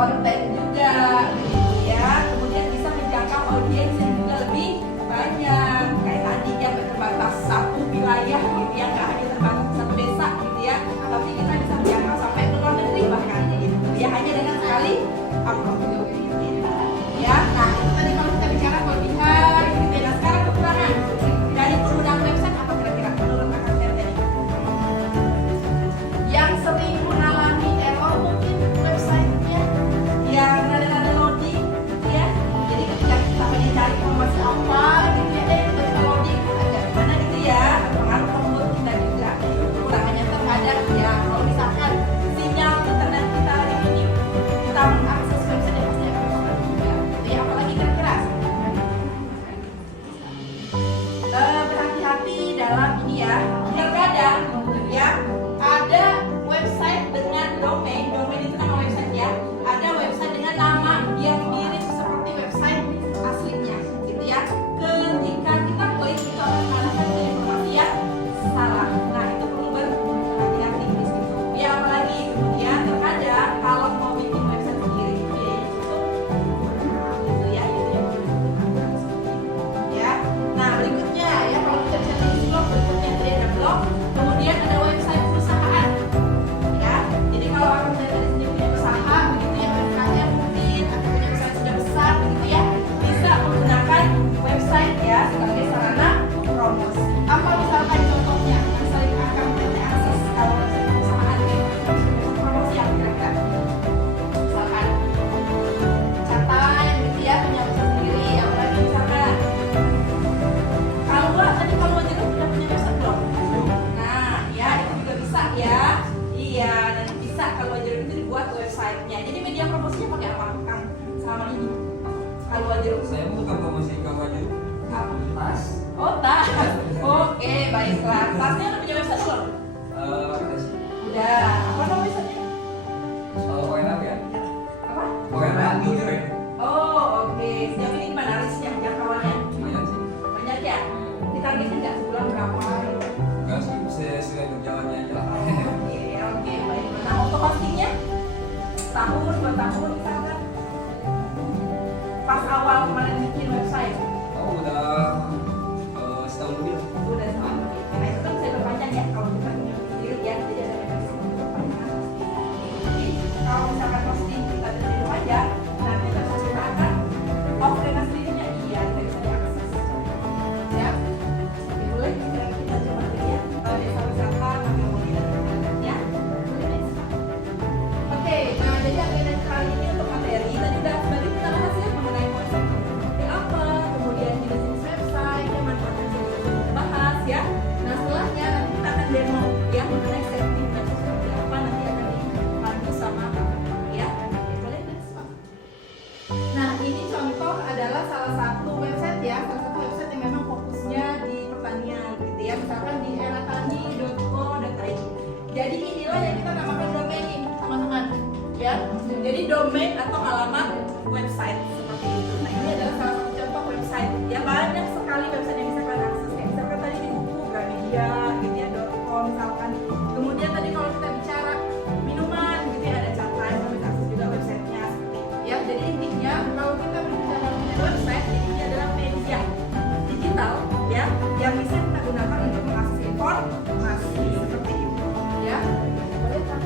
konten juga gitu ya. Kemudian bisa menjangkau audiens yang juga lebih banyak. Kayak tadi yang terbatas satu wilayah gitu ya, nggak hanya terbatas satu desa gitu ya, tapi kita bisa menjangkau sampai ke luar negeri bahkan gitu ya, hanya dengan sekali upload video gitu ya. Nah itu tadi kalau kita bicara kelebihan gitu ya. Nah sekarang kekurangan dari penggunaan website apa kira-kira menurut Kakak Teri? Yang sering mengalami error mungkin websitenya yang rada-rada loading ya. Jadi ketika kita pengen cari informasi apa gitu ya, ketika loading agak mana gitu ya, pengaruh ke mood kita juga. Kekurangannya terkadang ya kalau misalkan sinyal internet kita lagi minim, kita mengakses website yang pasti akan terganggu juga gitu ya. Apalagi kira-kira berhati-hati dalam ini ya. Terkadang ya ada website dengan domain itu nama website ya. Ada website dengan nama yang mirip seperti website aslinya gitu ya. Ketika kita klik itu akan mengarahkan ke informasi yang salah. Nah itu perlu berhati-hati di situ. Ya apalagi kemudian terkadang kalau mau bikin website sendiri itu ya ya. Nah berikutnya ya, kalau kita bisa di blog berikutnya ada blog. Kemudian ada website perusahaan ya. Jadi kalau orang dari sendiri punya usaha begitu ya, UMKM mungkin atau punya usaha sudah besar begitu ya, bisa menggunakan website ya sebagai sarana promosi. Apa misalkan contohnya yang sering akan kita akses kalau website perusahaan ya, promosi yang kira-kira misalkan catatan gitu ya, punya website sendiri. Apalagi misalkan kalau Jeruk udah punya website belum? Nah ya itu juga bisa ya. Iya, dan bisa kalau Jeruk itu dibuat websitenya. Jadi media promosinya pakai apa Kang selama ini? Kalau Jeruk Saya bukan promosi kamu aja. Tas. oh tas. Oke baiklah. Tasnya udah punya website belum? Ada sih. Udah. Apa nama websitenya? Pokoknya apa ya? Apa? Pokoknya jujur ya. Oh oke. Sejauh ini gimana risknya jangkauannya? Lumayan sih. Banyak ya? Ditargetin nggak sebulan berapa? Enggak sih, sesuai berjalannya aja lah. Oke baik. Nah untuk hostingnya tahun 2 tahun misalkan pas awal kemarin bikin website Oh udah setahun lebih lah. udah tahun lebih. Nah itu kan bisa berpanjang ya kalau kita punya sendiri ya, jadi ada mekanisme untuk perpanjangan hosting. Jadi kalau misalkan hosting kita tidak diperpanjang, nanti website kita akan off dengan sendirinya. Iya kita bisa diakses ya. Oke, boleh kita coba lihat desa wisata ngambil mobil dan ya. Boleh deh. Oke, nah jadi agenda kali ini untuk materi tadi udah sebagai kita bahas ya mengenai konsep seperti apa, kemudian jenis-jenis website, yang manfaatnya juga kita bahas ya. Nah setelahnya nanti kita akan demo ya mengenai setting website seperti apa, nanti akan dibantu sama kakak ya. Oke, boleh next Pak. Nah ini contoh adalah salah satu website ya, salah satu website yang memang fokusnya di pertanian gitu ya, misalkan di elatani.co.id. Jadi inilah yang kita namakan domain ini teman-teman ya. Jadi domain atau alamat website seperti itu. Nah ini adalah salah satu contoh website ya, banyak sekali website yang bisa kalian akses ya. Misalkan tadi di buku Gramedia gitu ya .com misalkan. Kemudian tadi kalau kita bicara minuman gitu ya, ada catatan, bisa akses juga websitenya seperti itu ya. Jadi intinya kalau kita berbicara mengenai website, ini adalah media digital ya yang bisa kita gunakan untuk mengakses informasi seperti itu ya. Boleh Kak?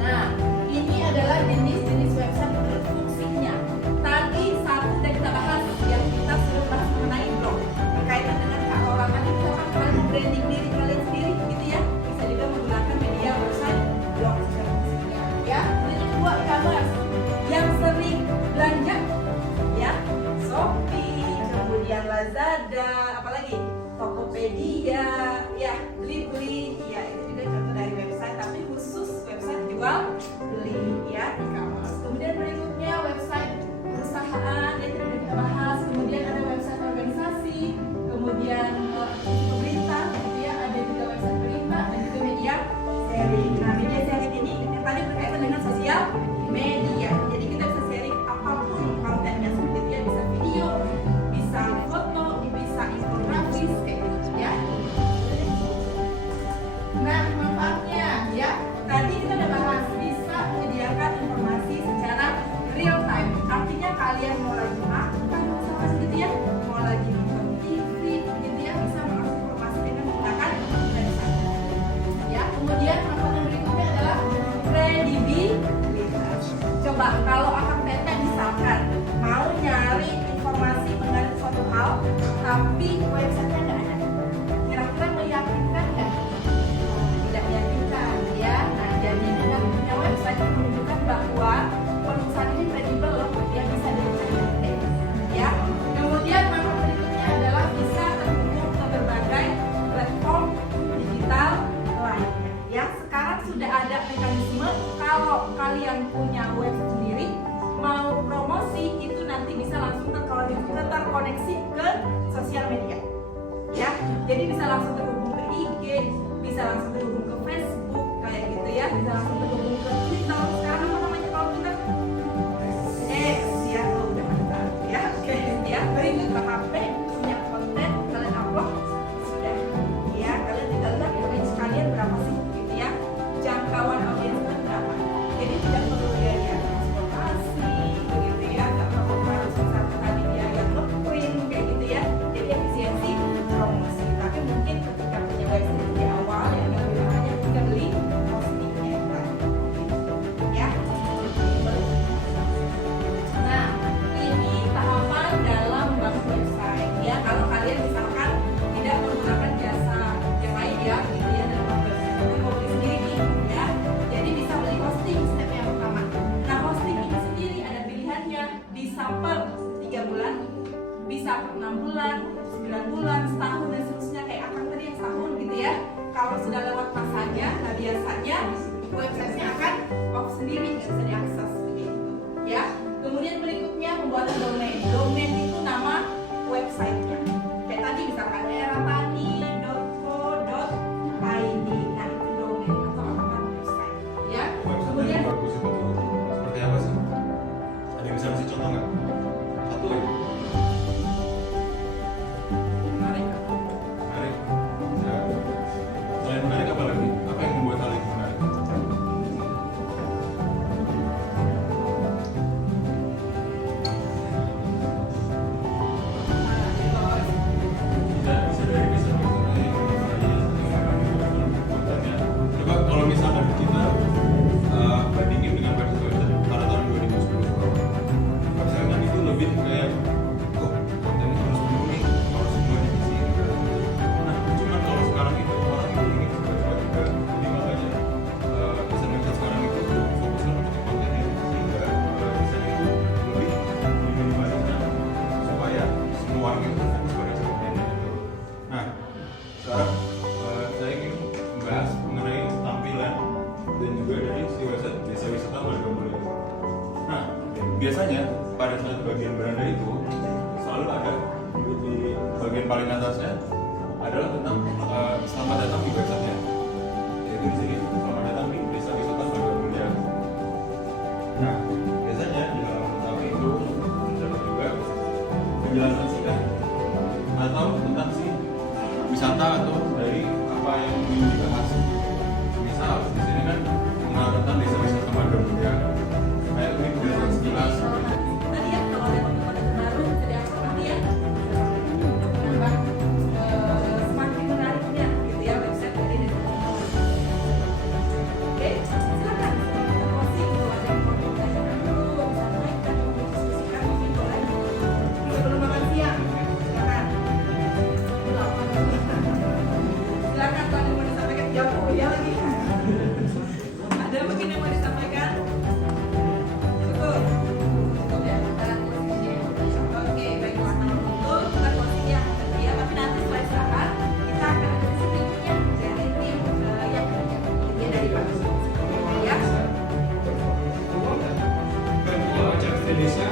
Nah ini adalah jenis-jenis website menurut fungsinya. Tadi satu sudah kita bahas yang kita sudah bahas mengenai blog berkaitan dengan orang tadi misalkan kalian mau branding diri kalian sendiri gitu ya, bisa juga menggunakan media website blog secara fungsinya ya. Yang kedua e-commerce yang sering belanja ya, Shopee, kemudian Lazada, apalagi Tokopedia ya, Blibli ya, itu juga contoh dari website tapi khusus website jual beli ya, e-commerce. Kemudian berikutnya website perusahaan yang tidak kita bahas, kemudian ada website organisasi, kemudian pemerintah gitu ya, ada juga website pemerintah dan juga media sharing. Nah media sharing ini yang tadi berkaitan dengan sosial media, jadi kita bisa sharing apapun kontennya seperti itu ya, bisa video, bisa foto, bisa infografis kayak gitu ya. Nah manfaatnya ya, tadi kita udah bahas bisa menyediakan informasi secara Coba kalau Akang Teteh misalkan mau nyari informasi mengenai suatu hal, tapi websitenya nggak ada, kira-kira meyakinkan nggak? Tidak meyakinkan, ya. Nah, jadi dengan punya website itu menunjukkan bahwa perusahaan ini kredibel loh, dia bisa dipercaya, ya. Kemudian langkah berikutnya adalah bisa terhubung ke berbagai platform digital lainnya. Ya, sekarang sudah ada mekanisme kalau kalian punya web sendiri mau promosi itu nanti bisa langsung terkoneksi ke sosial media. Ya, jadi bisa langsung terhubung ke IG, bisa langsung terhubung ke Facebook kayak gitu ya, bisa langsung terhubung ke Twitter. Sekarang apa namanya kalau Twitter? X ya, tuh udah mantap ya. Oke, ya berikut ke HP punya konten kalian upload sudah. Ya, kalian tinggal lihat range kalian berapa sih gitu ya. Jangkauan audiensnya berapa. Jadi tidak perlu biaya transportasi begitu ya, nggak perlu harus misalkan tadi biaya ngeprint kayak gitu ya. Jadi efisiensi promosi. Tapi mungkin ketika punya website di awal yang lebih hanya tinggal beli hostingnya ya. Nah, ini tahapan dalam membangun website ya. Kalau kalian misalkan tidak menggunakan jasa yang lain ya, gitu ya dalam membangun website, tapi mau beli sendiri nih ya. Jadi bisa beli hosting step yang pertama. Nah, hosting ini sendiri ada pilihannya, bisa per 3 bulan, bisa per 6 bulan, 9 bulan, setahun dan seterusnya kayak Akang tadi yang setahun gitu ya. Kalau sudah lewat masanya, nah biasanya websitenya akan off sendiri, nggak bisa diakses begitu ya. Kemudian berikutnya pembuatan domain. Domain itu nama websitenya. Kayak tadi misalkan eratani.co.id. Nah itu domain atau alamat website ya. Website yang bagus itu seperti apa sih? Ada yang bisa kasih contoh nggak? Satu ya? Menarik. Menarik. Ya. Selain menarik apa lagi? Apa yang membuat hal itu menarik? Bisa dari bisa kontennya. Coba kalau misalkan kita bandingin dengan website pada tahun 2010 website itu lebih kayak kok kontennya harus penuh nih, harus semuanya isi gitu. Nah, cuman kalau sekarang itu orang ingin coba-coba juga, jadi makanya desain sekarang itu fokuskan untuk kontennya sehingga desain itu lebih diminimalisir supaya semua orang itu fokus pada kontennya gitu. Nah, sekarang saya ingin membahas mengenai tampilan dan juga dari si website desa wisata Marga Mulia. Nah, biasanya pada saat bagian beranda itu selalu ada di bagian paling atasnya adalah tentang selamat datang di websitenya. Yaitu di sini selamat datang di desa wisata Marga Mulia. Nah, biasanya di halaman utama itu terdapat juga penjelasan singkat atau tentang si wisata atau dari apa yang ingin dibahas. Misal di sini kan mengenal tentang desa wisata Marga Mulia. Kayak ini penjelasan sekilas. Tadi ya kalau ada teman-teman baru bisa diakses nanti ya. Menambah semakin menariknya gitu ya website dari teman-teman. Oke, silakan. Masih kalau ada yang mau bertanya dulu, bisa naik dan mendiskusikan mungkin boleh. Sebelum makan siang, silakan. Silakan kalau ada yang mau disampaikan, jawab oh ya lagi. Ada mungkin yang mau disampaikan? Cukup. Cukup ya. Oke, baiklah. Kalau betul kita closing ya, ya. Tapi nanti setelah istirahat kita akan ada sesi berikutnya dari tim yang kerja. Dia dari Pak. Ya. Kan kalau acara desa